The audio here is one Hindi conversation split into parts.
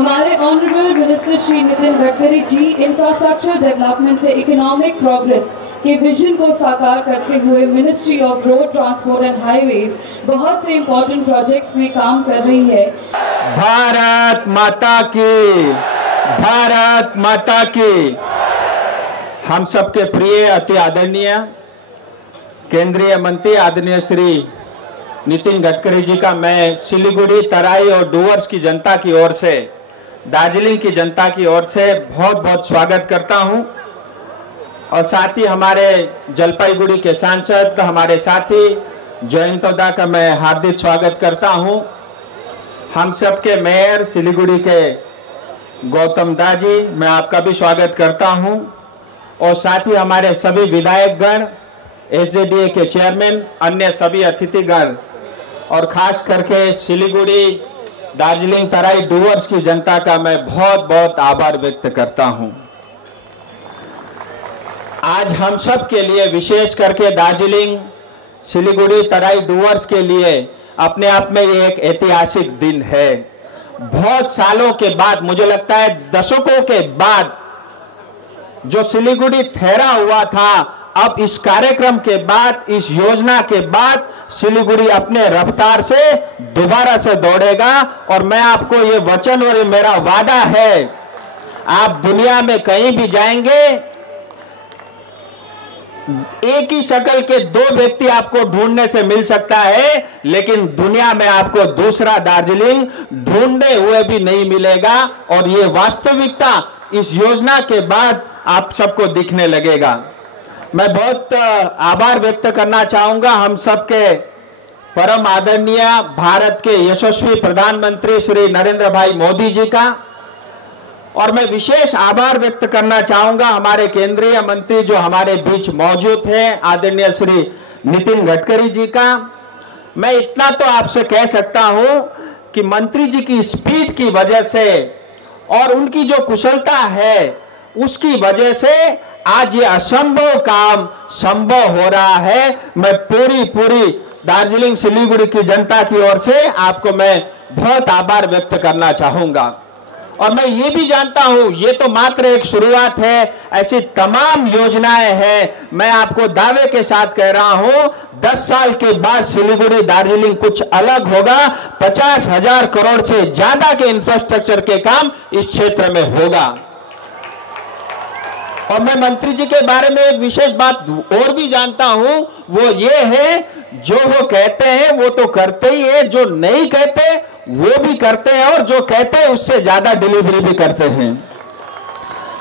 हमारे ऑनरेबल मिनिस्टर श्री नितिन गडकरी जी इंफ्रास्ट्रक्चर डेवलपमेंट से इकोनॉमिक प्रोग्रेस के विजन को साकार करते हुए ministry of road transport and highways बहुत से इंपॉर्टेंट प्रोजेक्ट्स में काम कर रही है। भारत माता की, भारत माता की। हम सबके प्रिय अति आदरणीय केंद्रीय मंत्री आदरणीय श्री नितिन गडकरी जी का मैं सिलीगुड़ी, तराई और डूवर्स की जनता की ओर से, दार्जिलिंग की जनता की ओर से बहुत बहुत स्वागत करता हूं। और साथ ही हमारे जलपाईगुड़ी के सांसद हमारे साथी जयंतोदा का मैं हार्दिक स्वागत करता हूं। हम सबके मेयर सिलीगुड़ी के गौतम दा जी, मैं आपका भी स्वागत करता हूं। और साथ ही हमारे सभी विधायकगण, एसजेडीए के चेयरमैन, अन्य सभी अतिथिगण और खास करके सिलीगुड़ी, दार्जिलिंग, तराई, डूवर्स की जनता का मैं बहुत बहुत आभार व्यक्त करता हूं। आज हम सब के लिए, विशेष करके दार्जिलिंग, सिलीगुड़ी, तराई, डूवर्स के लिए अपने आप में ये एक ऐतिहासिक दिन है। बहुत सालों के बाद, मुझे लगता है दशकों के बाद, जो सिलीगुड़ी ठहरा हुआ था, अब इस कार्यक्रम के बाद, इस योजना के बाद सिलीगुड़ी अपने रफ्तार से दोबारा से दौड़ेगा। और मैं आपको ये वचन और ये मेरा वादा है, आप दुनिया में कहीं भी जाएंगे, एक ही शक्ल के दो व्यक्ति आपको ढूंढने से मिल सकता है, लेकिन दुनिया में आपको दूसरा दार्जिलिंग ढूंढे हुए भी नहीं मिलेगा। और ये वास्तविकता इस योजना के बाद आप सबको दिखने लगेगा। मैं बहुत आभार व्यक्त करना चाहूंगा हम सबके परम आदरणीय भारत के यशस्वी प्रधानमंत्री श्री नरेंद्र भाई मोदी जी का। और मैं विशेष आभार व्यक्त करना चाहूंगा हमारे केंद्रीय मंत्री जो हमारे बीच मौजूद हैं, आदरणीय श्री नितिन गडकरी जी का। मैं इतना तो आपसे कह सकता हूं कि मंत्री जी की स्पीड की वजह से और उनकी जो कुशलता है, उसकी वजह से आज ये असंभव काम संभव हो रहा है। मैं पूरी दार्जिलिंग, सिलीगुड़ी की जनता की ओर से आपको मैं बहुत आभार व्यक्त करना चाहूंगा। और मैं ये भी जानता हूं, ये तो मात्र एक शुरुआत है, ऐसी तमाम योजनाएं हैं। मैं आपको दावे के साथ कह रहा हूं, 10 साल के बाद सिलीगुड़ी, दार्जिलिंग कुछ अलग होगा। 50,000 करोड़ से ज्यादा के इंफ्रास्ट्रक्चर के काम इस क्षेत्र में होगा। और मैं मंत्री जी के बारे में एक विशेष बात और भी जानता हूं, वो ये है, जो वो कहते हैं वो तो करते ही है, जो नहीं कहते वो भी करते हैं, और जो कहते हैं उससे ज्यादा डिलीवरी भी करते हैं।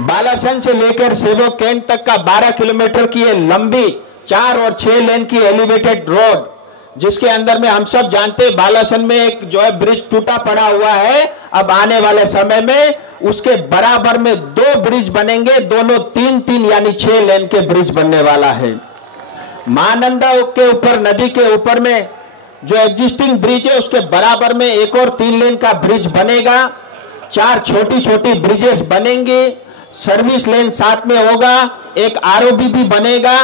बालासन से लेकर सेवक कैंट तक का 12 किलोमीटर की ये लंबी 4 और 6 लेन की एलिवेटेड रोड, जिसके अंदर में हम सब जानते हैं बालासन में एक जो है ब्रिज टूटा पड़ा हुआ है। अब आने वाले समय में उसके बराबर में 2 ब्रिज बनेंगे, दोनों 3-3 यानी 6 लेन के ब्रिज बनने वाला है। महानंदा के ऊपर, नदी के ऊपर में जो एग्जिस्टिंग ब्रिज है, उसके बराबर में एक और 3 लेन का ब्रिज बनेगा। 4 छोटी ब्रिजेस बनेंगे, सर्विस लेन साथ में होगा, एक आरओबी भी बनेगा।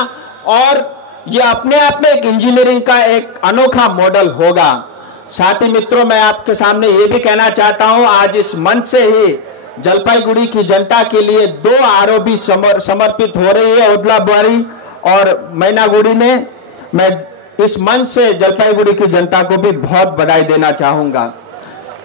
और ये अपने आप में एक इंजीनियरिंग का एक अनोखा मॉडल होगा। साथी मित्रों, मैं आपके सामने ये भी कहना चाहता हूं, आज इस मंच से ही जलपाईगुड़ी की जनता के लिए 2 आरओबी समर्पित हो रही है, ओदलाबाड़ी और मैनागुड़ी में। मैं इस मंच से जलपाईगुड़ी की जनता को भी बहुत बधाई देना चाहूंगा।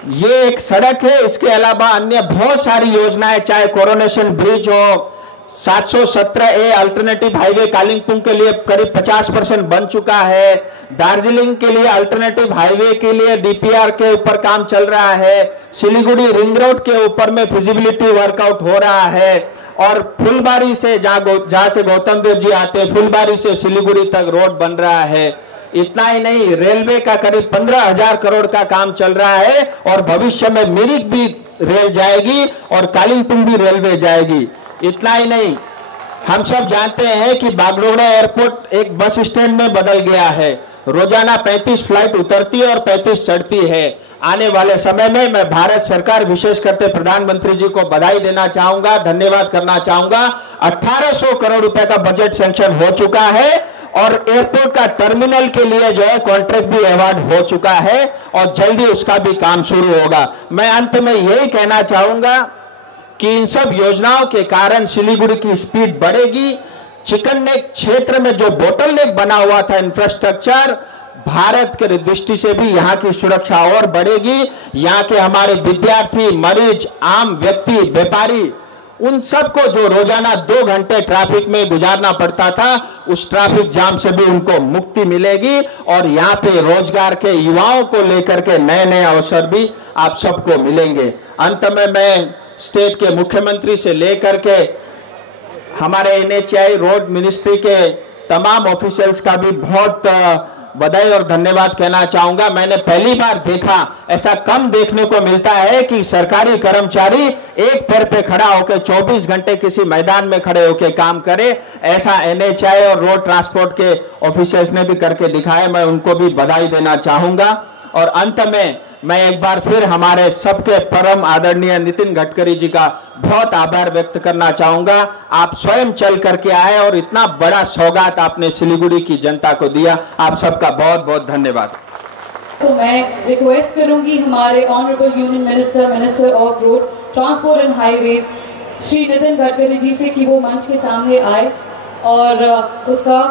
ये एक सड़क है, इसके अलावा अन्य बहुत सारी योजनाएं, चाहे कोरोनेशन ब्रिज हो, 717A अल्टरनेटिव हाईवे कालिंपोंग के लिए करीब 50% बन चुका है। दार्जिलिंग के लिए अल्टरनेटिव हाईवे के लिए डीपीआर के ऊपर काम चल रहा है। सिलीगुड़ी रिंग रोड के ऊपर में फिजिबिलिटी वर्कआउट हो रहा है। और फुलबारी से जहां से गौतम देव जी आते हैं, फुलबारी से सिलीगुड़ी तक रोड बन रहा है। इतना ही नहीं, रेलवे का करीब 15,000 करोड़ का काम चल रहा है। और भविष्य में मिरिक भी रेल जाएगी और कालिंपोंग भी रेलवे जाएगी। इतना ही नहीं, हम सब जानते हैं कि बागडोगरा एयरपोर्ट एक बस स्टैंड में बदल गया है। रोजाना 35 फ्लाइट उतरती है और 35 चढ़ती है। आने वाले समय में मैं भारत सरकार, विशेष करके प्रधानमंत्री जी को बधाई देना चाहूंगा, धन्यवाद करना चाहूंगा। 1800 करोड़ रुपए का बजट सैंक्शन हो चुका है और एयरपोर्ट का टर्मिनल के लिए जो है कॉन्ट्रैक्ट भी अवार्ड हो चुका है और जल्दी उसका भी काम शुरू होगा। मैं अंत में यही कहना चाहूंगा कि इन सब योजनाओं के कारण सिलीगुड़ी की स्पीड बढ़ेगी। चिकन नेक क्षेत्र में जो बोटल नेक बना हुआ था इंफ्रास्ट्रक्चर, भारत के दृष्टि से भी यहाँ की सुरक्षा और बढ़ेगी। यहाँ के हमारे विद्यार्थी, मरीज, आम व्यक्ति, व्यापारी, उन सबको जो रोजाना 2 घंटे ट्रैफिक में गुजारना पड़ता था, उस ट्रैफिक जाम से भी उनको मुक्ति मिलेगी और यहाँ पे रोजगार के युवाओं को लेकर के नए नए अवसर भी आप सबको मिलेंगे। अंत में मैं स्टेट के मुख्यमंत्री से लेकर के हमारे NHAI रोड मिनिस्ट्री के तमाम ऑफिशियल्स का भी बहुत बधाई और धन्यवाद कहना चाहूंगा। मैंने पहली बार देखा, ऐसा कम देखने को मिलता है कि सरकारी कर्मचारी एक पैर पे खड़ा होकर 24 घंटे किसी मैदान में खड़े होकर काम करे। ऐसा NHAI और रोड ट्रांसपोर्ट के ऑफिसर्स ने भी करके दिखाया। मैं उनको भी बधाई देना चाहूंगा। और अंत में मैं एक बार फिर हमारे सबके परम आदरणीय नितिन गडकरी जी का बहुत आभार व्यक्त करना चाहूंगा। आप स्वयं चल करके आए और इतना बड़ा सौगात आपने सिलीगुड़ी की जनता को दिया। आप सबका बहुत बहुत धन्यवाद। तो मैं रिक्वेस्ट करूंगी हमारे honourable union minister of road transport and highways Shri Nitin Gadkari ji से कि वो मंच के सामने आए और उसका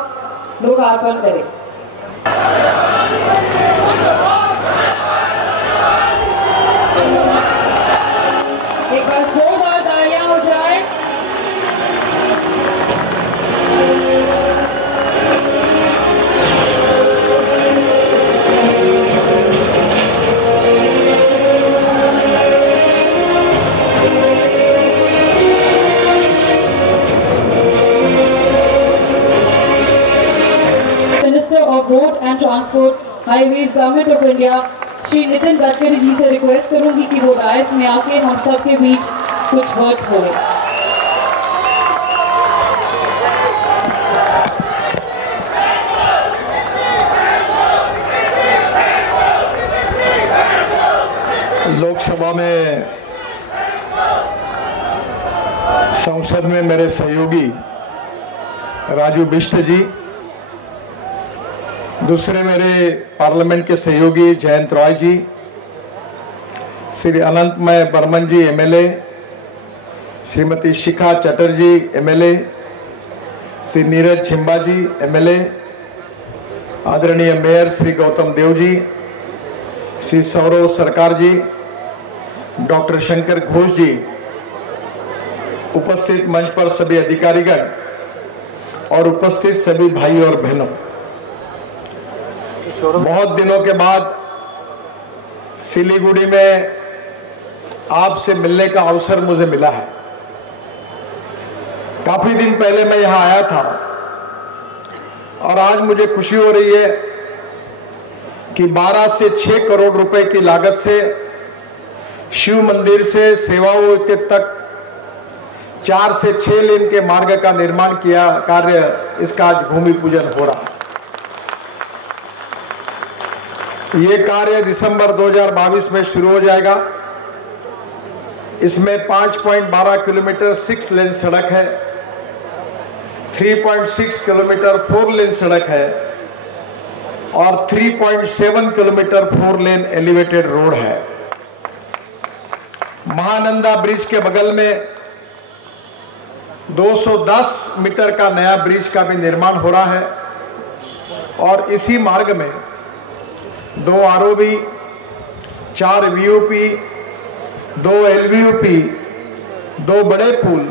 लोकार्पण करें। एक बार जोरदार तालियां हो जाए। Minister of road and transport highways government of India Shri Nitin Gadkari ji से रिक्वेस्ट करूंगी कि वो डायस में आके हम सब के बीच कुछ वर्ड्स बोले। लोकसभा में संसद में मेरे सहयोगी राजू बिष्ट जी, दूसरे मेरे पार्लियामेंट के सहयोगी जयंत रॉय जी, श्री अनंतमय बर्मन जी MLA, श्रीमती शिखा चटर्जी MLA, श्री नीरज छिंबा जी MLA, आदरणीय मेयर श्री गौतम देव जी, श्री सौरव सरकार जी, डॉक्टर शंकर घोष जी, उपस्थित मंच पर सभी अधिकारीगण और उपस्थित सभी भाई और बहनों, बहुत दिनों के बाद सिलीगुड़ी में आपसे मिलने का अवसर मुझे मिला है। काफी दिन पहले मैं यहां आया था और आज मुझे खुशी हो रही है कि 12 से 6 करोड़ रुपए की लागत से शिव मंदिर से सेवाओं के तक 4 से 6 लेन के मार्ग का निर्माण किया कार्य, इसका आज भूमि पूजन हो रहा है। ये कार्य दिसंबर 2022 में शुरू हो जाएगा। इसमें 5.12 किलोमीटर 6 लेन सड़क है, 3.6 किलोमीटर 4 लेन सड़क है और 3.7 किलोमीटर 4 लेन एलिवेटेड रोड है। महानंदा ब्रिज के बगल में 210 मीटर का नया ब्रिज का भी निर्माण हो रहा है और इसी मार्ग में 2 ROB, 4 VOP, 2 LVOP, 2 बड़े पुल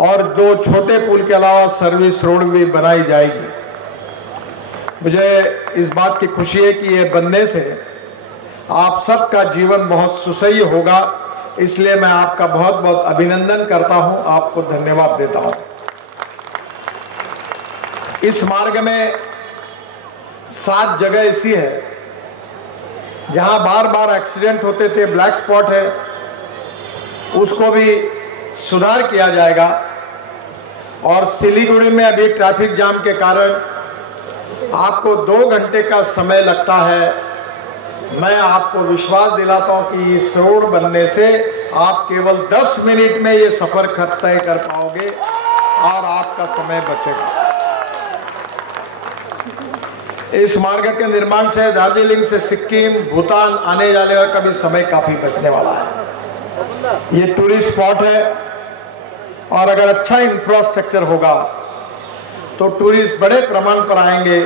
और 2 छोटे पुल के अलावा सर्विस रोड भी बनाई जाएगी। मुझे इस बात की खुशी है कि ये बनने से आप सबका जीवन बहुत सुसह्य होगा, इसलिए मैं आपका बहुत बहुत अभिनंदन करता हूं, आपको धन्यवाद देता हूं। इस मार्ग में 7 जगह ऐसी है जहां बार बार एक्सीडेंट होते थे, ब्लैक स्पॉट है, उसको भी सुधार किया जाएगा। और सिलीगुड़ी में अभी ट्रैफिक जाम के कारण आपको 2 घंटे का समय लगता है। मैं आपको विश्वास दिलाता हूं कि इस रोड बनने से आप केवल 10 मिनट में ये सफर तय कर पाओगे और आपका समय बचेगा। इस मार्ग के निर्माण से दार्जिलिंग से सिक्किम, भूटान आने जाने का भी समय काफी बचने वाला है। ये टूरिस्ट स्पॉट है और अगर अच्छा इंफ्रास्ट्रक्चर होगा तो टूरिस्ट बड़े प्रमाण पर आएंगे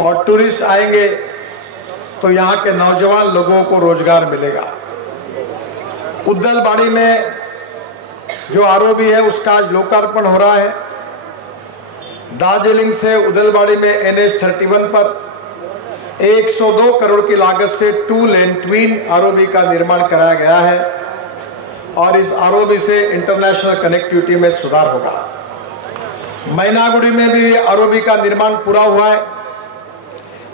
और टूरिस्ट आएंगे तो यहाँ के नौजवान लोगों को रोजगार मिलेगा। उद्दलबाड़ी में जो आरओबी है उसका आज लोकार्पण हो रहा है। दार्जिलिंग से उद्दलबाड़ी में NH-31 पर 102 करोड़ की लागत से 2 लेन ट्विन आरओबी का निर्माण कराया गया है और इस आरओबी से इंटरनेशनल कनेक्टिविटी में सुधार होगा। मैनागुड़ी में भी आरओबी का निर्माण पूरा हुआ है।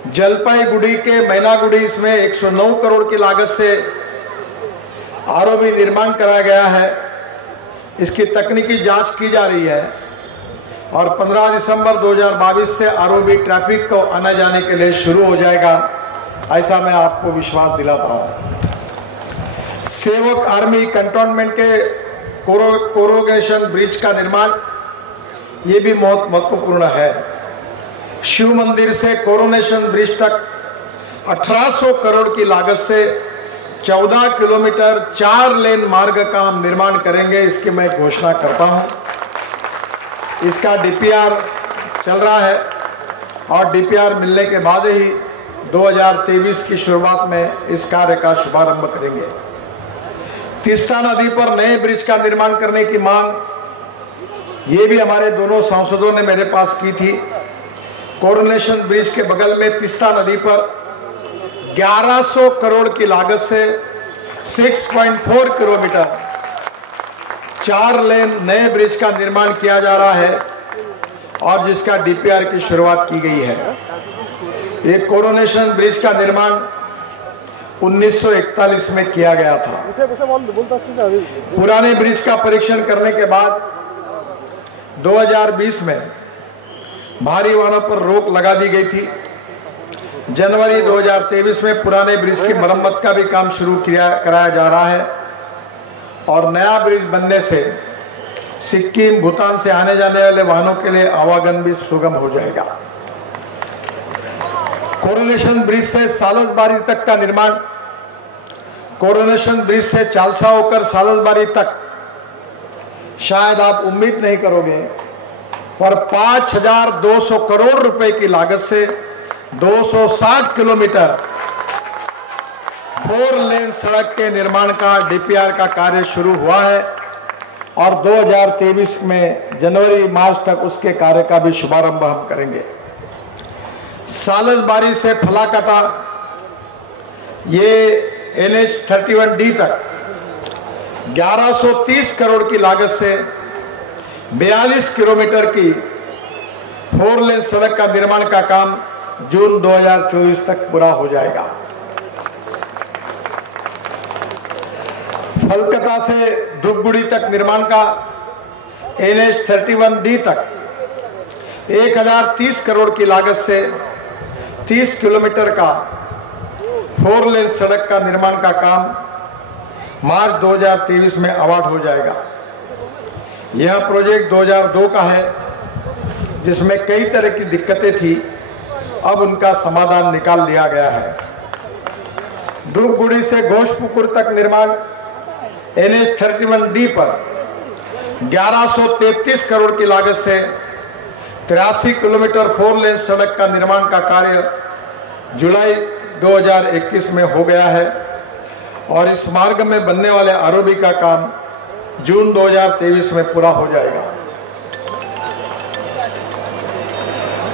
जलपाईगुड़ी के मैनागुड़ी इसमें 109 करोड़ की लागत से आरओबी निर्माण कराया गया है। इसकी तकनीकी जांच की जा रही है और 15 दिसंबर 2022 से आरओबी ट्रैफिक को आने जाने के लिए शुरू हो जाएगा, ऐसा मैं आपको विश्वास दिलाता हूं। सेवक आर्मी कंटोनमेंट के कोरोगेशन ब्रिज का निर्माण ये भी बहुत महत्वपूर्ण है। शिव मंदिर से कोरोनेशन ब्रिज तक 1800 करोड़ की लागत से 14 किलोमीटर 4 लेन मार्ग का हम निर्माण करेंगे, इसकी मैं घोषणा करता हूं। इसका डीपीआर चल रहा है और डीपीआर मिलने के बाद ही 2023 की शुरुआत में इस कार्य का शुभारंभ करेंगे। तीस्ता नदी पर नए ब्रिज का निर्माण करने की मांग ये भी हमारे दोनों सांसदों ने मेरे पास की थी। कोरोनेशन ब्रिज के बगल में तीस्ता नदी पर 1100 करोड़ की लागत से 6.4 किलोमीटर 4 लेन नए ब्रिज का निर्माण किया जा रहा है और जिसका डीपीआर की शुरुआत की गई है। ये कोरोनेशन ब्रिज का निर्माण 1941 में किया गया था। पुराने ब्रिज का परीक्षण करने के बाद 2020 में भारी वाहनों पर रोक लगा दी गई थी। जनवरी 2023 में पुराने ब्रिज की मरम्मत का भी काम शुरू कराया जा रहा है और नया ब्रिज बनने से सिक्किम, भूटान से आने जाने वाले वाहनों के लिए आवागमन भी सुगम हो जाएगा। कोरोनेशन ब्रिज से सालसबारी तक का निर्माण, कोरोनेशन ब्रिज से चालसा होकर सालसबारी तक शायद आप उम्मीद नहीं करोगे पर 5200 करोड़ रुपए की लागत से 260 किलोमीटर 4 लेन सड़क के निर्माण का डीपीआर का कार्य शुरू हुआ है और 2023 में जनवरी मार्च तक उसके कार्य का भी शुभारंभ हम करेंगे। सालसबारी से फलाकटा ये NH-31D तक 1130 करोड़ की लागत से 42 किलोमीटर की 4 लेन सड़क का निर्माण का काम जून 2024 तक पूरा हो जाएगा। फलकता से धूपगुड़ी तक निर्माण का NH-31D तक 1030 करोड़ की लागत से 30 किलोमीटर का 4 लेन सड़क का निर्माण का काम मार्च 2023 में अवार्ड हो जाएगा। यह प्रोजेक्ट 2002 का है जिसमें कई तरह की दिक्कतें थी, अब उनका समाधान निकाल लिया गया है। धूपगुड़ी से घोषपुकुर तक निर्माण NH-31D पर 1133 करोड़ की लागत से 83 किलोमीटर 4 लेन सड़क का निर्माण का कार्य जुलाई 2021 में हो गया है और इस मार्ग में बनने वाले आरओबी का काम जून 2023 में पूरा हो जाएगा।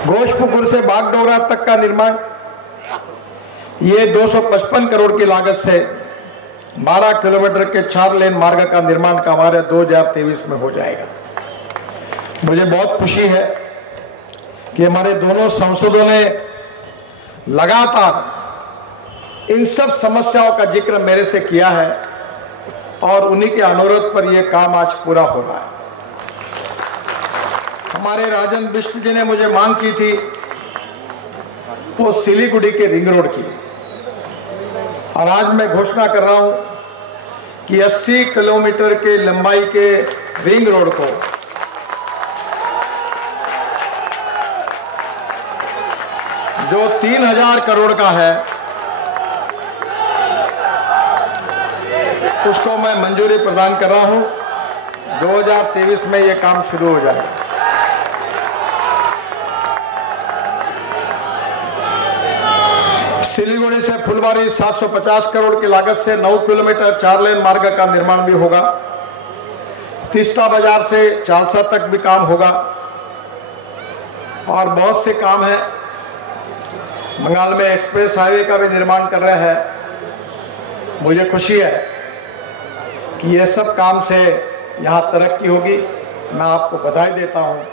घोषपुकुर से बागडोगरा तक का निर्माण ये 255 करोड़ की लागत से 12 किलोमीटर के 4 लेन मार्ग का निर्माण का हमारे 2023 में हो जाएगा। मुझे बहुत खुशी है कि हमारे दोनों सांसदों ने लगातार इन सब समस्याओं का जिक्र मेरे से किया है और उन्हीं के अनुरोध पर यह काम आज पूरा हो रहा है। हमारे राजन बिष्ट जी ने मुझे मांग की थी वो सिलीगुड़ी के रिंग रोड की, और आज मैं घोषणा कर रहा हूं कि 80 किलोमीटर के लंबाई के रिंग रोड को जो 3000 करोड़ का है उसको मैं मंजूरी प्रदान कर रहा हूं। 2023 में ये काम शुरू हो जाएगा। सिलीगुड़ी से फुलबारी 750 करोड़ की लागत से 9 किलोमीटर 4 लेन मार्ग का निर्माण भी होगा। तीस्ता बाजार से चालसा तक भी काम होगा और बहुत से काम है। बंगाल में एक्सप्रेस हाईवे का भी निर्माण कर रहे हैं। मुझे खुशी है कि ये सब काम से यहाँ तरक्की होगी। मैं आपको बधाई देता हूँ।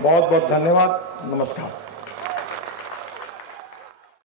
बहुत बहुत धन्यवाद। नमस्कार।